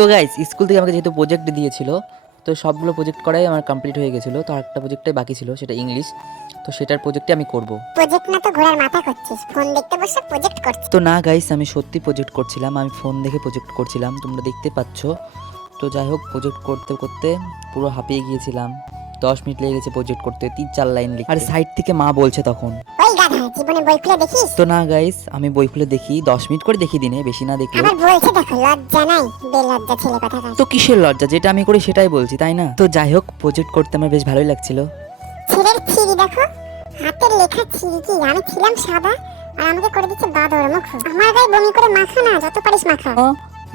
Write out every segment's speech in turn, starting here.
তো guys school থেকে আমাকে যেহেতু প্রজেক্ট দিয়েছিল, তো সবগুলো প্রজেক্ট করাই আমার কমপ্লিট হয়ে গেছিলো। তো আরেকটা প্রজেক্টটাই বাকি ছিল, সেটা ইংলিশ। তো সেটার প্রজেক্টে আমি করব। প্রজেক্ট না তো ঘোড়ার মাথা করছিস, ফোন দেখতে বসে প্রজেক্ট করছিস। তো না গাইস, আমি সত্যি প্রজেক্ট করছিলাম, আমি ফোন দেখে প্রজেক্ট করছিলাম, তোমরা দেখতে পাচ্ছ। তো যাই হোক, প্রজেক্ট করতে করতে পুরো হাঁপিয়ে গিয়েছিলাম। 10 মিনিট লেগে গেছে প্রজেক্ট করতে, 3-4 লাইন লিখতে। আর সাইড থেকে মা বলছে তখন, ওই গাধা, জীবনে বই খুলে দেখিস? তো না গাইস, আমি বই খুলে দেখি, 10 মিনিট করে দেখি দিনে, বেশি না দেখলেও। আবার বলছে দেখো, লজ্জা নাই, বেলজ্জা ছেলে কথা কাজ। তো কিসের লজ্জা, যেটা আমি করি সেটাই বলছি, তাই না? তো যাই হোক, প্রজেক্ট করতে আমার বেশ ভালোই লাগছিল। ছেলের ছিরি দেখো, হাতের লেখা ছিরি কি, আমি ছিলাম সাদা আর আমাকে করে দিচ্ছে বাদর মুখ। আমার গায়ে বমি করে মাখা না, যত পারিস মাখা।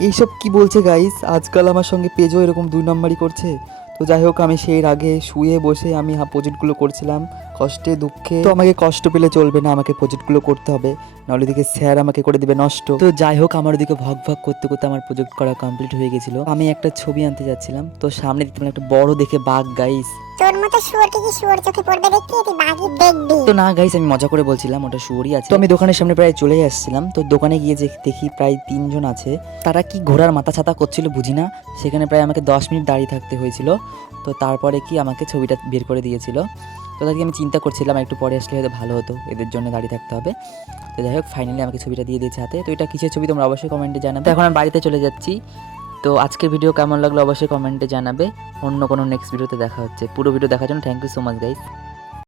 এইসব কি বলছে গাইস, আজকাল আমার সঙ্গে পেজও এরকম 2 নম্বরই করছে। তো যাই হোক, আমি সেই আগে শুয়ে বসে আমি প্রজেক্টগুলো করছিলাম কষ্টে দুঃখে। তো আমাকে কষ্ট পেলে চলবে না, আমাকে প্রজেক্টগুলো করতে হবে, নাহলে দিকে স্যার আমাকে করে দিবে নষ্ট। তো যাই হোক, আমার ওদিকে ভগ ভগ করতে করতে আমার প্রজেক্ট করা কমপ্লিট হয়ে গেছিল। আমি একটা ছবি আনতে যাচ্ছিলাম, তো সামনে দেখতে পেলাম একটা বড় দেখে বাঘ গাইস। তোর মতো শুয়োরকে কি শুয়োর চোখে পড়বে দেখতে? তুই বাঘই দেখবি। তো না গাইস, আমি মজা করে বলছিলাম, ওটা শুয়োরই আছে। তো আমি দোকানের সামনে প্রায় চলেই আসছিলাম। তো দোকানে গিয়ে দেখি প্রায় 3 জন আছে। তারা কি ঘোড়ার মাথা ছাতা করছিল বুঝি না, সেখানে প্রায় আমাকে 10 মিনিট দাঁড়িয়ে থাকতে হয়েছিল। তো তারপরে কি আমাকে ছবিটা বের করে দিয়েছিল। তো তাদেরকে আমি চিন্তা করছিলাম একটু পরে আসলে হয়তো ভালো হতো, এদের জন্য দাঁড়িয়ে থাকতে হবে। তো যাই হোক, ফাইনালি আমাকে ছবিটা দিয়ে দিয়েছে হাতে। তো এটা কিসের ছবি তোমরা অবশ্যই কমেন্টে জানাবে। তো এখন আমি বাড়িতে চলে যাচ্ছি। তো আজকের ভিডিও কেমন লাগলো অবশ্যই কমেন্টে জানাবে। অন্য কোনো নেক্সট ভিডিওতে দেখা হচ্ছে। পুরো ভিডিও দেখার জন্য thank you so much guys.